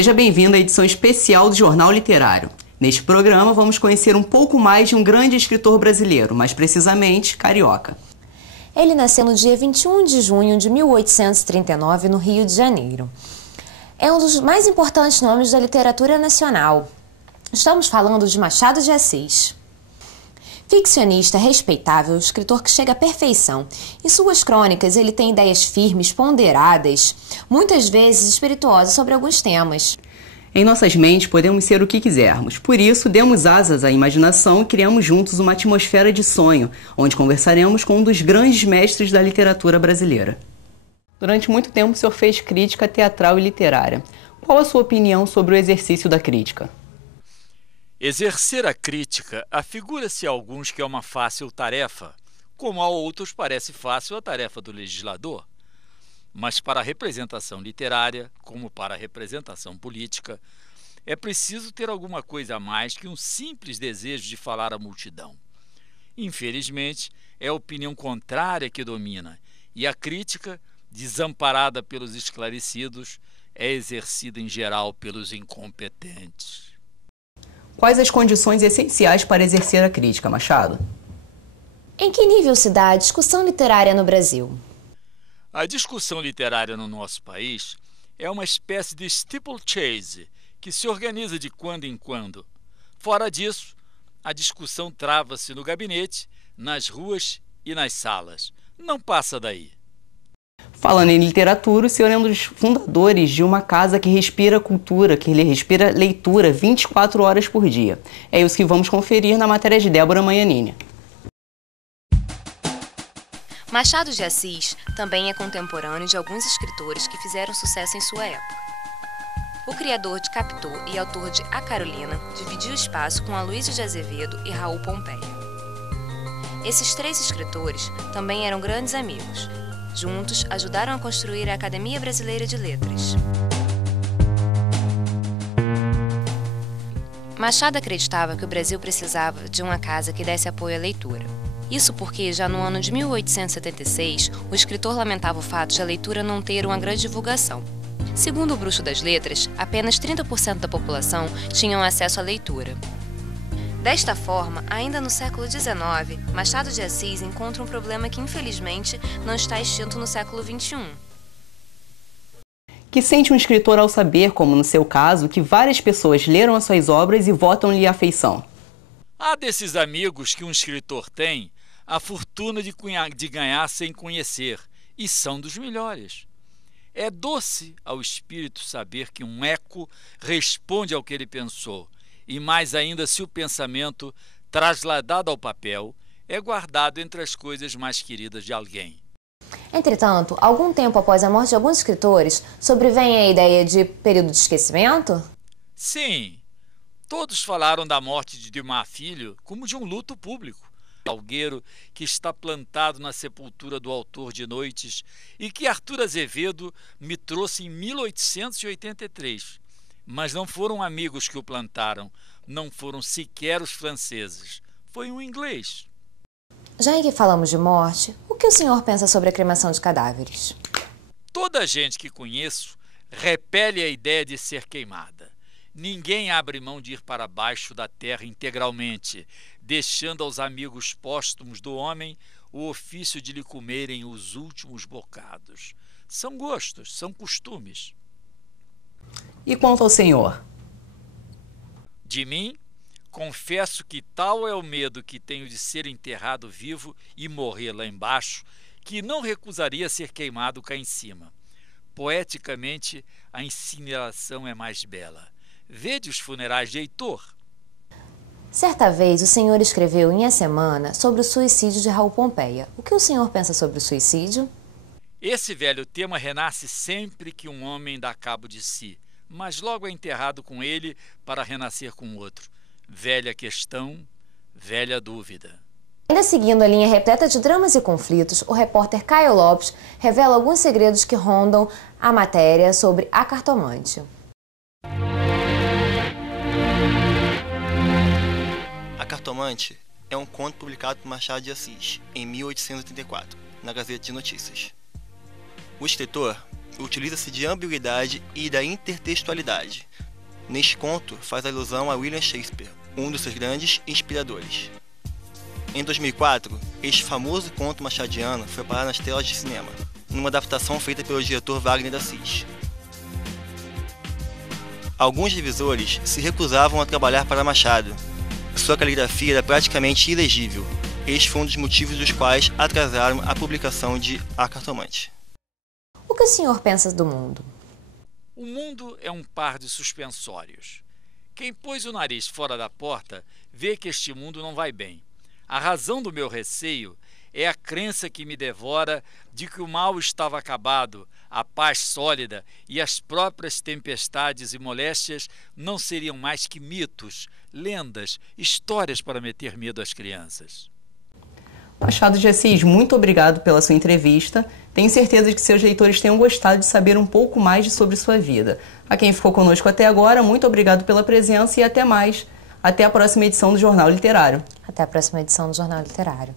Seja bem-vindo à edição especial do Jornal Literário. Neste programa, vamos conhecer um pouco mais de um grande escritor brasileiro, mais precisamente, carioca. Ele nasceu no dia 21 de junho de 1839, no Rio de Janeiro. É um dos mais importantes nomes da literatura nacional. Estamos falando de Machado de Assis. Ficcionista respeitável, escritor que chega à perfeição. Em suas crônicas, ele tem ideias firmes, ponderadas, muitas vezes espirituosas sobre alguns temas. Em nossas mentes podemos ser o que quisermos, por isso demos asas à imaginação e criamos juntos uma atmosfera de sonho, onde conversaremos com um dos grandes mestres da literatura brasileira. Durante muito tempo o senhor fez crítica teatral e literária. Qual a sua opinião sobre o exercício da crítica? Exercer a crítica afigura-se a alguns que é uma fácil tarefa, como a outros parece fácil a tarefa do legislador. Mas para a representação literária, como para a representação política, é preciso ter alguma coisa a mais que um simples desejo de falar à multidão. Infelizmente, é a opinião contrária que domina, e a crítica, desamparada pelos esclarecidos, é exercida em geral pelos incompetentes. Quais as condições essenciais para exercer a crítica, Machado? Em que nível se dá a discussão literária no Brasil? A discussão literária no nosso país é uma espécie de steeplechase que se organiza de quando em quando. Fora disso, a discussão trava-se no gabinete, nas ruas e nas salas. Não passa daí. Falando em literatura, o senhor é um dos fundadores de uma casa que respira cultura, que respira leitura 24 horas por dia. É isso que vamos conferir na matéria de Débora Manhanini. Machado de Assis também é contemporâneo de alguns escritores que fizeram sucesso em sua época. O criador de Capitu e autor de A Carolina dividiu espaço com Aloysio de Azevedo e Raul Pompeia. Esses três escritores também eram grandes amigos. Juntos, ajudaram a construir a Academia Brasileira de Letras. Machado acreditava que o Brasil precisava de uma casa que desse apoio à leitura. Isso porque, já no ano de 1876, o escritor lamentava o fato de a leitura não ter uma grande divulgação. Segundo o Bruxo das Letras, apenas 30% da população tinham acesso à leitura. Desta forma, ainda no século XIX, Machado de Assis encontra um problema que, infelizmente, não está extinto no século XXI. Que sente um escritor ao saber, como no seu caso, que várias pessoas leram as suas obras e votam-lhe afeição? Há desses amigos que um escritor tem a fortuna de ganhar sem conhecer, e são dos melhores. É doce ao espírito saber que um eco responde ao que ele pensou, e mais ainda se o pensamento, trasladado ao papel, é guardado entre as coisas mais queridas de alguém. Entretanto, algum tempo após a morte de alguns escritores, sobrevém a ideia de período de esquecimento? Sim, todos falaram da morte de Dilma Filho como de um luto público. Salgueiro que está plantado na sepultura do autor de Noites e que Arthur Azevedo me trouxe em 1883. Mas não foram amigos que o plantaram, não foram sequer os franceses. Foi um inglês. Já em que falamos de morte, o que o senhor pensa sobre a cremação de cadáveres? Toda a gente que conheço repele a ideia de ser queimada. Ninguém abre mão de ir para baixo da terra integralmente, deixando aos amigos póstumos do homem o ofício de lhe comerem os últimos bocados. São gostos, são costumes. E quanto ao senhor? De mim, confesso que tal é o medo que tenho de ser enterrado vivo e morrer lá embaixo, que não recusaria ser queimado cá em cima. Poeticamente, a incineração é mais bela. Vede os funerais de Heitor. Certa vez, o senhor escreveu em A Semana sobre o suicídio de Raul Pompeia. O que o senhor pensa sobre o suicídio? Esse velho tema renasce sempre que um homem dá cabo de si, mas logo é enterrado com ele para renascer com outro. Velha questão, velha dúvida. Ainda seguindo a linha repleta de dramas e conflitos, o repórter Caio Lopes revela alguns segredos que rondam a matéria sobre A Cartomante. A Cartomante é um conto publicado por Machado de Assis, em 1884, na Gazeta de Notícias. O escritor utiliza-se de ambiguidade e da intertextualidade. Neste conto, faz alusão a William Shakespeare, um dos seus grandes inspiradores. Em 2004, este famoso conto machadiano foi parar nas telas de cinema, numa adaptação feita pelo diretor Wagner de Assis. Alguns revisores se recusavam a trabalhar para Machado. Sua caligrafia era praticamente ilegível. Este foi um dos motivos dos quais atrasaram a publicação de A Cartomante. O que o senhor pensa do mundo? O mundo é um par de suspensórios. Quem pôs o nariz fora da porta vê que este mundo não vai bem. A razão do meu receio é a crença que me devora de que o mal estava acabado, a paz sólida e as próprias tempestades e moléstias não seriam mais que mitos, lendas, histórias para meter medo às crianças. Machado de Assis, muito obrigado pela sua entrevista. Tenho certeza de que seus leitores tenham gostado de saber um pouco mais sobre sua vida. A quem ficou conosco até agora, muito obrigado pela presença e até mais. Até a próxima edição do Jornal Literário. Até a próxima edição do Jornal Literário.